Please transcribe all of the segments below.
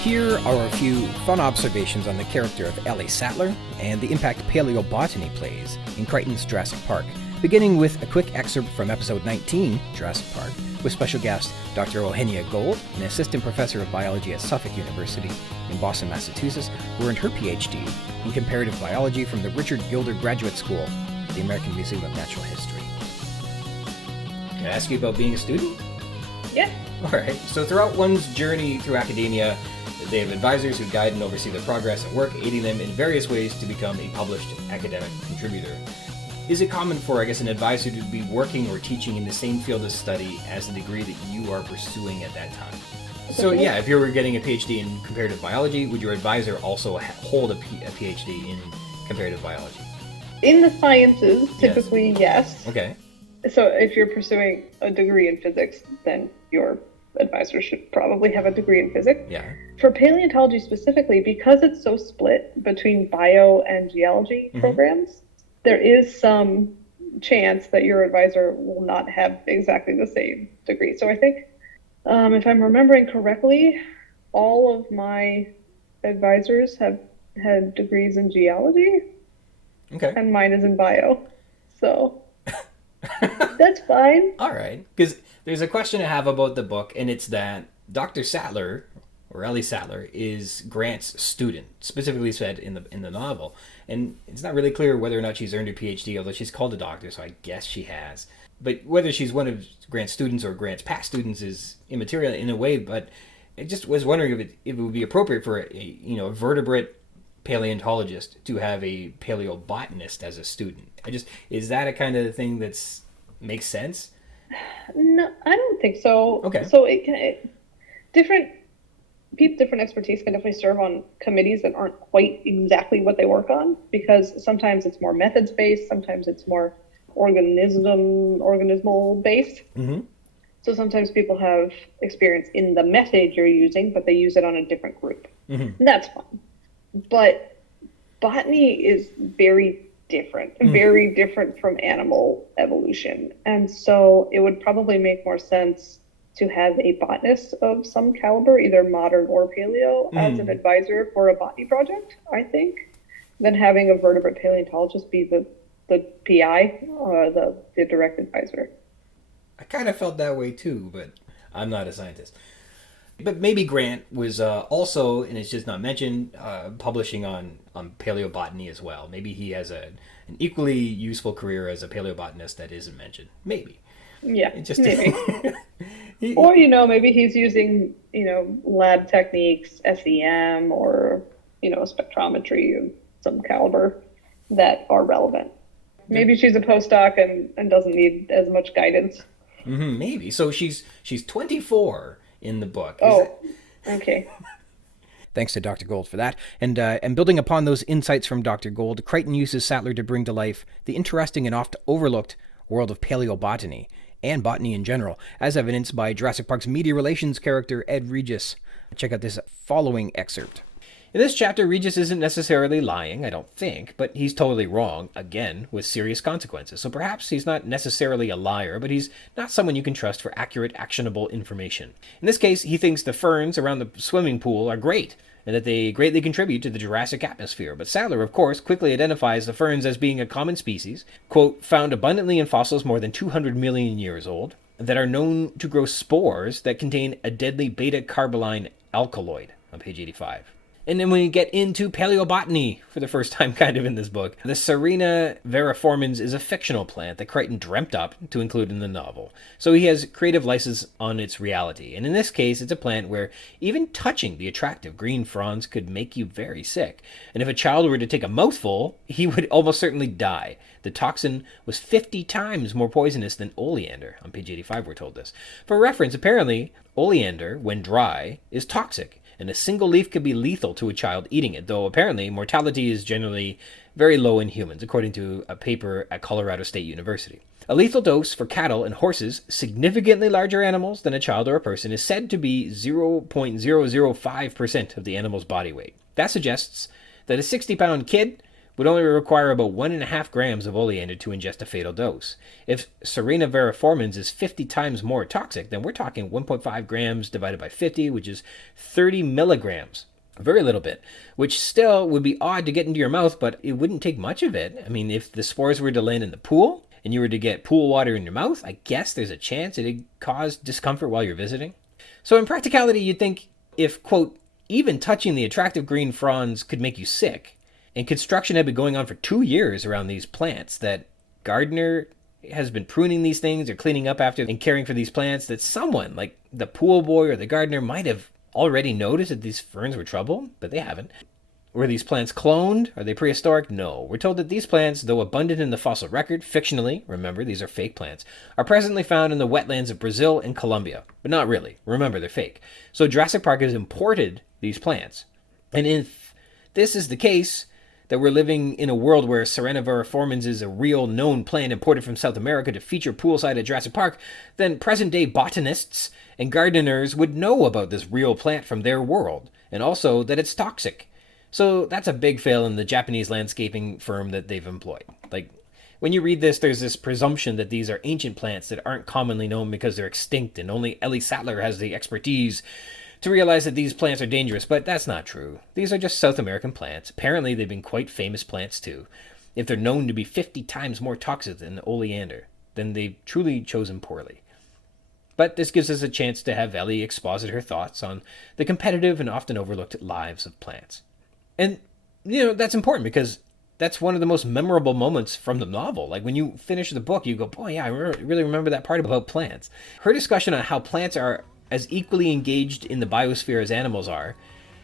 Here are a few fun observations on the character of Ellie Sattler and the impact paleobotany plays in Crichton's Jurassic Park, beginning with a quick excerpt from episode 19, Jurassic Park, with special guest Dr. Eugenia Gold, an assistant professor of biology at Suffolk University in Boston, Massachusetts, who earned her PhD in comparative biology from the Richard Gilder Graduate School at the American Museum of Natural History. Can I ask you about being a student? Yeah. All right. So throughout one's journey through academia, they have advisors who guide and oversee their progress at work, aiding them in various ways to become a published academic contributor. Is it common for, an advisor to be working or teaching in the same field of study as the degree that you are pursuing at that time? So yeah, if you were getting a PhD in comparative biology, would your advisor also hold a PhD in comparative biology? In the sciences, typically, yes. Okay. So if you're pursuing a degree in physics, then your advisor should probably have a degree in physics. Yeah. For paleontology specifically, because it's so split between bio and geology programs, there is some chance that your advisor will not have exactly the same degree. So I think, if I'm remembering correctly, all of my advisors have had degrees in geology. Okay. And mine is in bio. So that's fine. All right. Because there's a question I have about the book, and it's that Dr. Sattler, or Ellie Sattler, is Grant's student, specifically said in the novel. And it's not really clear whether or not she's earned her PhD, although she's called a doctor, so I guess she has. But whether she's one of Grant's students or Grant's past students is immaterial in a way, but I just was wondering if it would be appropriate for a vertebrate paleontologist to have a paleobotanist as a student. Is that a kind of thing that's makes sense? No, I don't think so. Okay. So different expertise can definitely serve on committees that aren't quite exactly what they work on, because sometimes it's more methods based, sometimes it's more organismal based. Mm-hmm. So sometimes people have experience in the method you're using, but they use it on a different group. Mm-hmm. And that's fine. But botany is very different from animal evolution. And so it would probably make more sense to have a botanist of some caliber, either modern or paleo, as an advisor for a botany project, I think, than having a vertebrate paleontologist be the PI, the direct advisor. I kind of felt that way too, but I'm not a scientist. But maybe Grant was also, and it's just not mentioned, publishing on paleobotany as well. Maybe he has an equally useful career as a paleobotanist that isn't mentioned. Maybe. Yeah, maybe. Or, maybe he's using, lab techniques, SEM, or, spectrometry of some caliber that are relevant. Maybe she's a postdoc and doesn't need as much guidance. Mm-hmm, maybe. So she's 24 in the book. Okay. Thanks to Dr. Gold for that. And building upon those insights from Dr. Gold, Crichton uses Sattler to bring to life the interesting and oft-overlooked world of paleobotany, and botany in general, as evidenced by Jurassic Park's media relations character Ed Regis. Check out this following excerpt. In this chapter, Regis isn't necessarily lying, I don't think, but he's totally wrong, again, with serious consequences. So perhaps he's not necessarily a liar, but he's not someone you can trust for accurate, actionable information. In this case, he thinks the ferns around the swimming pool are great, and that they greatly contribute to the Jurassic atmosphere. But Sattler, of course, quickly identifies the ferns as being a common species, quote, found abundantly in fossils more than 200 million years old, that are known to grow spores that contain a deadly beta-carboline alkaloid, on page 85. And then when we get into paleobotany for the first time kind of in this book, the Serena veriformans is a fictional plant that Crichton dreamt up to include in the novel. So he has creative license on its reality. And in this case, it's a plant where even touching the attractive green fronds could make you very sick. And if a child were to take a mouthful, he would almost certainly die. The toxin was 50 times more poisonous than oleander. On page 85, we're told this. For reference, apparently, oleander, when dry, is toxic, and a single leaf could be lethal to a child eating it, though apparently mortality is generally very low in humans, according to a paper at Colorado State University. A lethal dose for cattle and horses, significantly larger animals than a child or a person, is said to be 0.005% of the animal's body weight. That suggests that a 60-pound kid would only require about 1.5 grams of oleander to ingest a fatal dose. If Serena veriformans is 50 times more toxic, then we're talking 1.5 grams divided by 50, which is 30 milligrams. A very little bit, which still would be odd to get into your mouth, but it wouldn't take much of it. I mean, if the spores were to land in the pool and you were to get pool water in your mouth, I guess there's a chance it'd cause discomfort while you're visiting. So in practicality, you'd think if, quote, even touching the attractive green fronds could make you sick, and construction had been going on for 2 years around these plants, that gardener has been pruning these things or cleaning up after and caring for these plants, that someone like the pool boy or the gardener might have already noticed that these ferns were trouble, but they haven't. Were these plants cloned? Are they prehistoric? No. We're told that these plants, though abundant in the fossil record, fictionally, remember these are fake plants, are presently found in the wetlands of Brazil and Colombia. But not really. Remember, they're fake. So Jurassic Park has imported these plants. And if this is the case, that we're living in a world where Serena veriformans is a real known plant imported from South America to feature poolside at Jurassic Park, then present-day botanists and gardeners would know about this real plant from their world, and also that it's toxic. So that's a big fail in the Japanese landscaping firm that they've employed. Like, when you read this, there's this presumption that these are ancient plants that aren't commonly known because they're extinct, and only Ellie Sattler has the expertise to realize that these plants are dangerous, but that's not true. These are just South American plants. Apparently, they've been quite famous plants too. If they're known to be 50 times more toxic than oleander, then they've truly chosen poorly. But this gives us a chance to have Ellie exposit her thoughts on the competitive and often overlooked lives of plants. And, that's important because that's one of the most memorable moments from the novel. Like, when you finish the book, you go, boy, yeah, I really remember that part about plants. Her discussion on how plants are as equally engaged in the biosphere as animals are,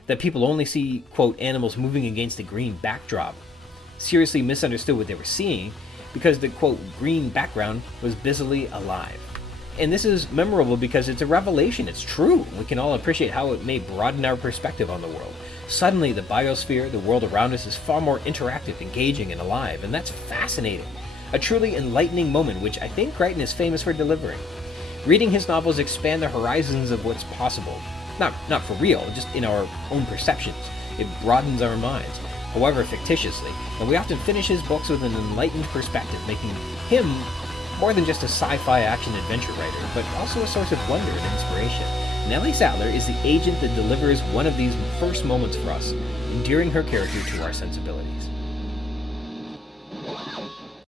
that people only see, quote, animals moving against a green backdrop, seriously misunderstood what they were seeing because the, quote, green background was busily alive. And this is memorable because it's a revelation. It's true. We can all appreciate how it may broaden our perspective on the world. Suddenly, the biosphere, the world around us, is far more interactive, engaging, and alive, and that's fascinating. A truly enlightening moment, which I think Crichton is famous for delivering. Reading his novels expand the horizons of what's possible. Not for real, just in our own perceptions. It broadens our minds, however fictitiously, and we often finish his books with an enlightened perspective, making him more than just a sci-fi action-adventure writer, but also a source of wonder and inspiration. And Ellie Sattler is the agent that delivers one of these first moments for us, endearing her character to our sensibilities.